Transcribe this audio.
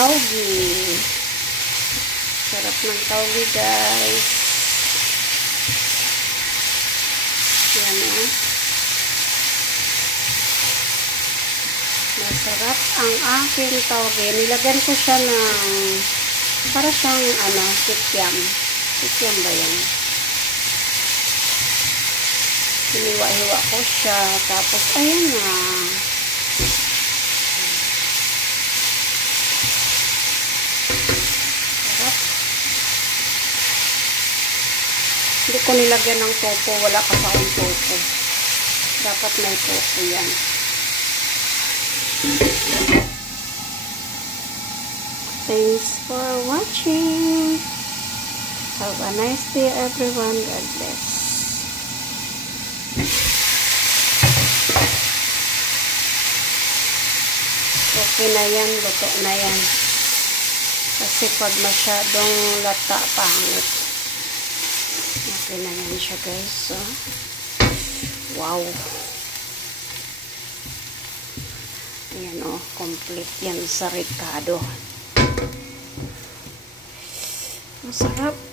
tauge. Sarap ng tauge, guys. Yan, oh. Masarap ang aking tauge. Nilagyan ko siya ng para siyang kikiam. Kikiam ba yan? Hiniwa-hiwa ko siya. Tapos, ayan na. Sarap. Hindi ko nilagyan ng tofu. Wala pa akong tofu. Dapat may tofu yan. Thanks for watching. Have a nice day, everyone. God bless. Okay na yan. Luto na yan. Kasi pag masyadong lata, pangit. Okay na yan siya, guys. So, wow. Ayan, oh. Complete yan sa ricado. Masarap.